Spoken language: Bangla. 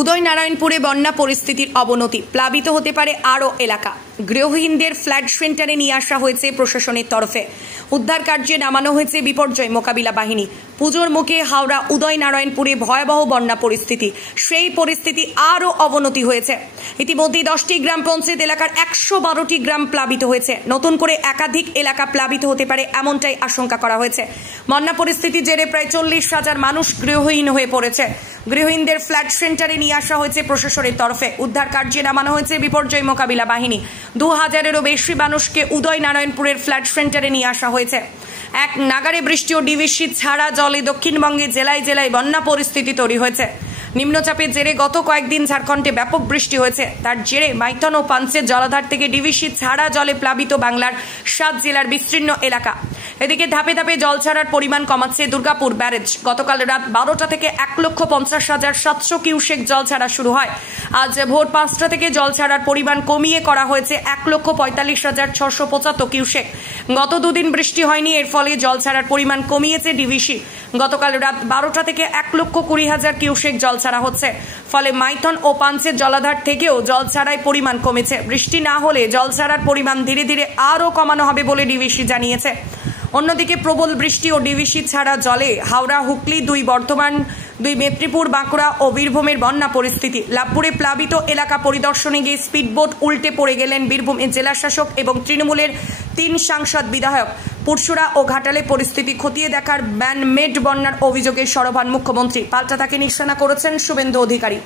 উদয়নারায়ণপুরে বন্যা পরিস্থিতির অবনতি, প্লাবিত হতে পারে আরও এলাকা। গৃহহীনদের ফ্ল্যাট সেন্টারে নিয়ে আসা হয়েছে প্রশাসনের তরফে। উদ্ধার কার্যে নামানো হয়েছে বিপর্যয় মোকাবিলা বাহিনী। পুজোর মুখে হাওড়া উদয়নারায়ণপুরে ভয়াবহ বন্যা পরিস্থিতি, সেই পরিস্থিতি আরও অবনতি হয়েছে। ইতিমধ্যে 10টি গ্রাম পঞ্চায়েত এলাকার 112টি গ্রাম প্লাবিত হয়েছে। নতুন করে একাধিক এলাকা প্লাবিত হতে পারে এমনটাই আশঙ্কা করা হয়েছে। বন্যা পরিস্থিতির জেরে প্রায় 40,000 মানুষ গৃহহীন হয়ে পড়েছে। গৃহহীনদের ফ্ল্যাট সেন্টারে নিয়ে আসা হয়েছে প্রশাসনের তরফে। উদ্ধার কার্যে নামানো হয়েছে বিপর্যয় মোকাবিলা বাহিনী। 2000-এরও বেশি মানুষকে উদয়নারায়ণপুরের ফ্ল্যাট সেন্টারে নিয়ে আসা হয়েছে। এক নাগারে বৃষ্টি ও ডিভিসি ছাড়া জলে দক্ষিণবঙ্গে জেলায় জেলায় বন্যা পরিস্থিতি তৈরি হয়েছে। নিম্নচাপের জেরে গত কয়েকদিন ঝাড়খণ্ডে ব্যাপক বৃষ্টি হয়েছে। তার জেরে মাইথন ও পাঞ্চের জলাধার থেকে ডিভিসি ছাড়া জলে প্লাবিত বাংলার 7 জেলার বিস্তীর্ণ এলাকা। এদিকে ধাপে ধাপে জল ছাড়ার পরিমাণ কমাচ্ছে দুর্গাপুর ব্যারেজ। গতকাল রাত 12টা থেকে 1,50,700 কিউসেক জল ছাড়া শুরু হয়। আজ ভোর 5টা থেকে জল ছাড়ার পরিমাণ কমিয়ে করা হয়েছে 1,45,675 কিউসেক। গত দুদিন বৃষ্টি হয়নি, এর ফলে জল ছাড়ার পরিমাণ কমিয়েছে ডিভিসি। গতকাল রাত 12টা থেকে 1,20,000 কিউসেক জল ছাড়া হচ্ছে। ফলে মাইথন ও পাঞ্চের জলাধার থেকেও জল ছাড়ার পরিমাণ কমেছে। বৃষ্টি না হলে জল ছাড়ার পরিমাণ ধীরে ধীরে আরও কমানো হবে বলে ডিভিসি জানিয়েছে। অন্যদিকে প্রবল বৃষ্টি ও ডিভিসি ছাড়া জলে হাওড়া, হুগলি, 2 বর্ধমান, 2 মেদিনীপুর, বাঁকুড়া ও বীরভূমের বন্যা পরিস্থিতি। লাভপুরে প্লাবিত এলাকা পরিদর্শনে গিয়ে স্পিডবোট উল্টে পড়ে গেলেন বীরভূমের জেলা শাসক এবং তৃণমূলের 3 সাংসদ বিধায়ক। পুরসুরা ও ঘাটালে পরিস্থিতি খতিয়ে দেখার ম্যানমেড বন্যার অভিযোগে সরব হন মুখ্যমন্ত্রী। পাল্টা তাকে নিশানা করেছেন শুভেন্দু অধিকারী।